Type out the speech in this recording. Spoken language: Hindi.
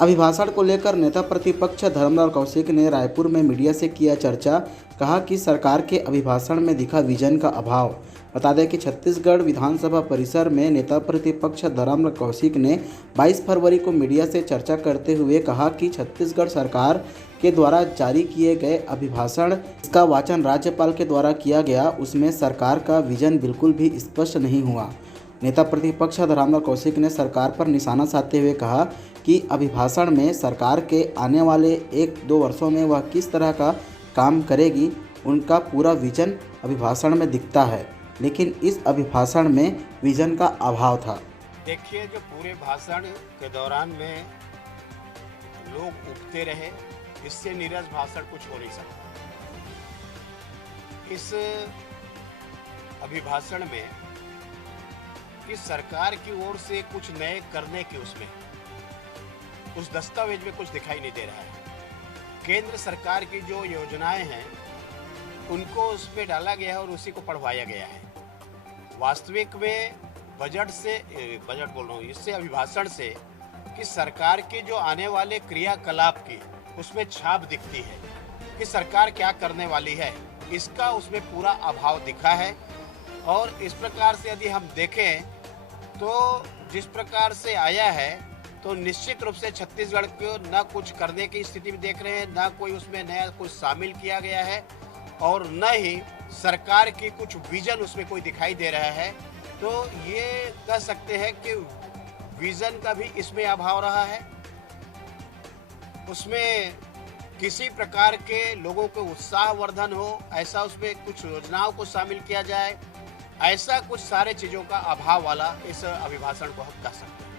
अभिभाषण को लेकर नेता प्रतिपक्ष धर्मलाल कौशिक ने रायपुर में मीडिया से किया चर्चा। कहा कि सरकार के अभिभाषण में दिखा विजन का अभाव। बता दें कि छत्तीसगढ़ विधानसभा परिसर में नेता प्रतिपक्ष धर्मलाल कौशिक ने 22 फरवरी को मीडिया से चर्चा करते हुए कहा कि छत्तीसगढ़ सरकार के द्वारा जारी किए गए अभिभाषण इसका वाचन राज्यपाल के द्वारा किया गया, उसमें सरकार का विजन बिल्कुल भी स्पष्ट नहीं हुआ। नेता प्रतिपक्ष धर्मलाल कौशिक ने सरकार पर निशाना साधते हुए कहा कि अभिभाषण में सरकार के आने वाले 1-2 वर्षों में वह किस तरह का काम करेगी, उनका पूरा विजन अभिभाषण में दिखता है, लेकिन इस अभिभाषण में विजन का अभाव था। देखिए, जो पूरे भाषण के दौरान में लोग उठते रहे, इससे नीरस भाषण कुछ हो नहीं सकता। इस अभिभाषण में कि सरकार की ओर से कुछ नए करने की उस दस्तावेज में कुछ दिखाई नहीं दे रहा है। केंद्र सरकार की जो योजनाएं हैं उनको उसमें डाला गया है और उसी को पढ़वाया गया है। वास्तविक में इससे अभिभाषण से कि सरकार के जो आने वाले क्रियाकलाप की उसमें छाप दिखती है कि सरकार क्या करने वाली है, इसका उसमें पूरा अभाव दिखा है। और इस प्रकार से यदि हम देखें तो जिस प्रकार से आया है तो निश्चित रूप से छत्तीसगढ़ को न कुछ करने की स्थिति में देख रहे हैं, न कोई उसमें नया कुछ शामिल किया गया है और न ही सरकार की कुछ विजन उसमें कोई दिखाई दे रहा है। तो ये कह सकते हैं कि विजन का भी इसमें अभाव रहा है। उसमें किसी प्रकार के लोगों को उत्साहवर्धन हो, ऐसा उसमें कुछ योजनाओं को शामिल किया जाए, ऐसा कुछ सारे चीज़ों का अभाव वाला इस अभिभाषण को हम कह सकते हैं।